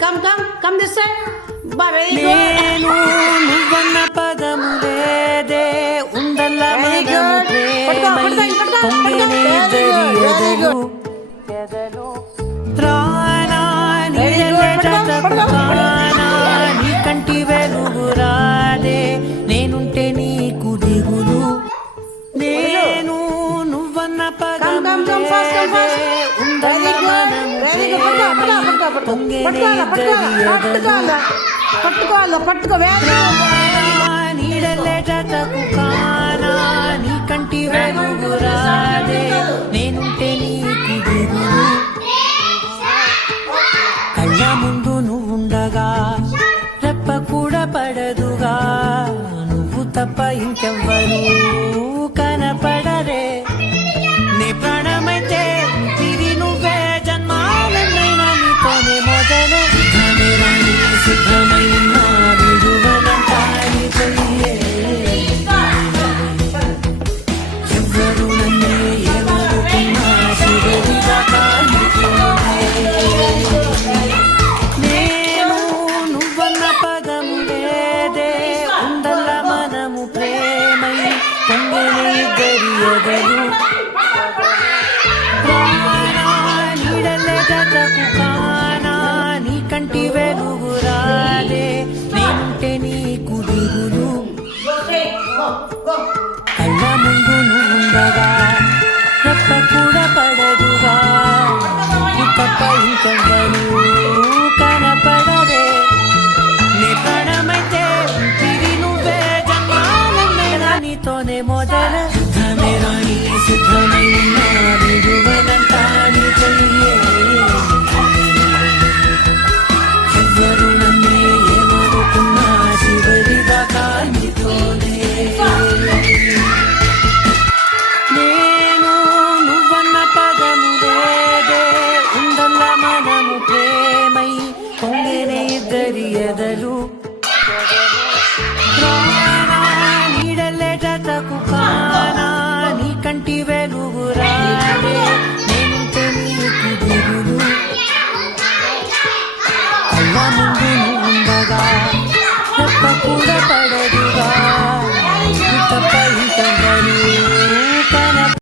come come come this side బాబే నేను నువ్వన్న పదము లేదే ఉండల్ల మనము ప్రేమై పొంగినే దరియదలు రానా నీడలే జతకు కానా నీ కంటి వెలుగు రాదే నేనుంటే నీకు దిగులు నేను నువ్వన్న పదము లేదే ఉండల్ల మనము ప్రేమై పొంగినే దరియదలు పట్టుకో నీడలే జతకు కానా నీ కంటి వెలుగు రాదే నేనుంటే నీకు దిగులు కళ్ళ ముందు నువ్వుండగా రెప్ప కూడా పడదుగా నువ్వు తప్ప ఇంకెవ్వరు కనపడరే నీ ప్రాణమైతే తిరి నువ్వే జన్మాలన్నైనా నీతోనే మొదలే సిద్ధమై ఉన్నా విడువనంతా నీ చెయ్యే ఎవ్వరు నన్నే ఎవరుకున్నా చివరిగా నేను నువ్వన్న పదము లేదే ఉండల్ల మనము ప్రేమై పొంగినే దరియదలు నీడలే జతకు కానా నీ కంటి వెలుగు రాదే నేనుంటే నీకు దిగులు కళ్ళ ముందు నువ్వుండగా రెప్ప కూడా పడదుగా నీ తప్ప ఇంకెవ్వరు